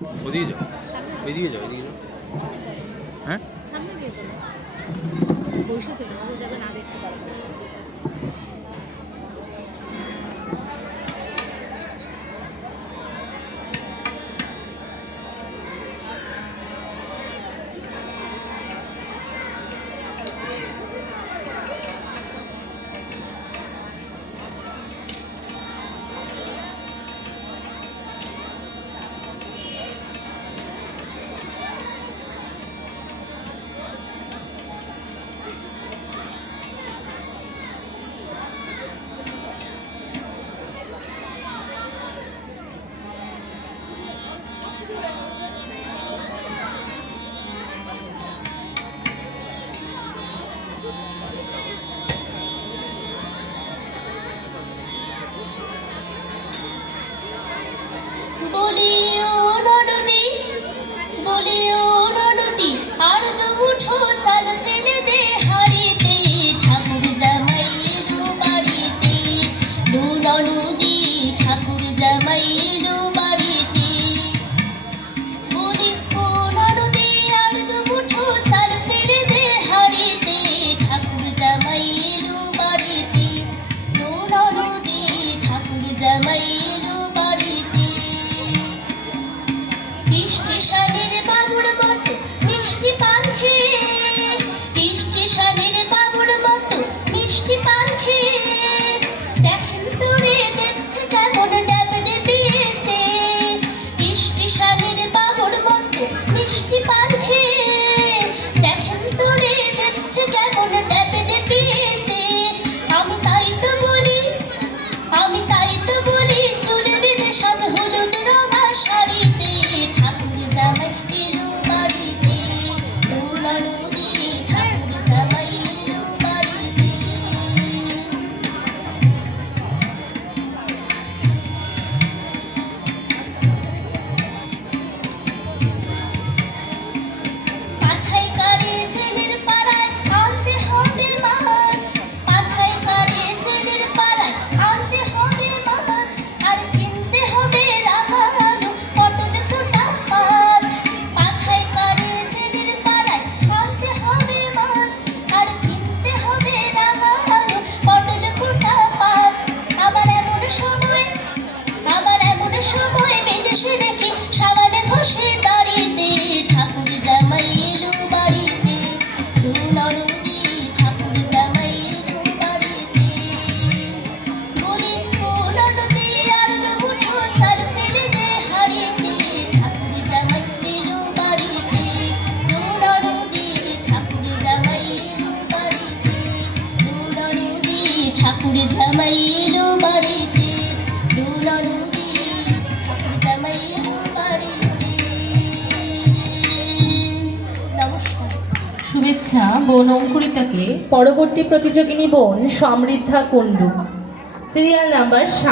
ওদিকে যাও, এদিকে যাও, এদিকে যাও। হ্যাঁ, সামনে দিয়ে তো বসে থেকে ভালো যাবে না, দেখতে পারবো। বলিও নদী, বলিও নদী, আর দুঠো চাল ফেলে দে হারিতে, ঠাকুর জামাই এলো বাড়িতে। নদী, ঠাকুর জামাই এলো বাড়িতে। বলিও নদী, আর দুঠো চাল ফেলে দে হারিতে, ঠাকুর জামাই এলো বাড়িতে। নদী, ঠাকুর জামাই এলো বাড়িতে। স্টেশনের বাবুর মতো মিষ্টি পান খেয়ে, স্টেশনের বাবুর মতো মিষ্টি পান খেয়ে, দেখেন তোরে দেখছে কেমন ড্যাবডে পেয়েছে। স্টেশনের বাবুর মতো মিষ্টি পান খেয়ে, দেখেন তোরে দেখছে কেমন ড্যাবডে পেয়েছে। আমি তাই তো বলি, আমি তাই তো বলি, চুল বেঁধে সাজ হলুদ রঙা শাড়িতে, ঠাকুর জামাই এলো বাড়িতে। নদী, ঠাকুর জামাই এলো বাড়িতে। পাঠাই কারে জেলের পাড়ায় আনতে হবে মাছ, পাঠাই কারে জেলের পাড়ায় আনতে হবে মাছ, আর কিনতে হবে রাঙানো পটল ফোটা মাছ। পাঠাই কারে জেলের পাড়ায় আনতে হবে মাছ, আর কিনতে হবে রাঙানো পটল ফোটা মাছ। আবার এমন সময়, আবার এমন সময় বিদেশে দেখি সাবানে ঘষে দাড়িতে, ঠাকুর জামাই এলো বাড়িতে। নদী, ঠাকুর জামাই এলো বাড়িতে। বলি ও নদী, আর দুঠো চাল ফেলে দে হারিতে, ঠাকুর জামাই এলো বাড়িতে। নদী, ঠাকুর জামাই এলো বাড়িতে। নদী, ঠাকুর জামাই এলো বাড়িতে। নদী, ঠাকুর জামাই এলো বাড়িতে। নমস্কার। শুভেচ্ছা বোন অঙ্কুরিতাকে। পরবর্তী প্রতিযোগিনী বোন সমৃদ্ধা কুণ্ডু, সিরিয়াল নাম্বার 7।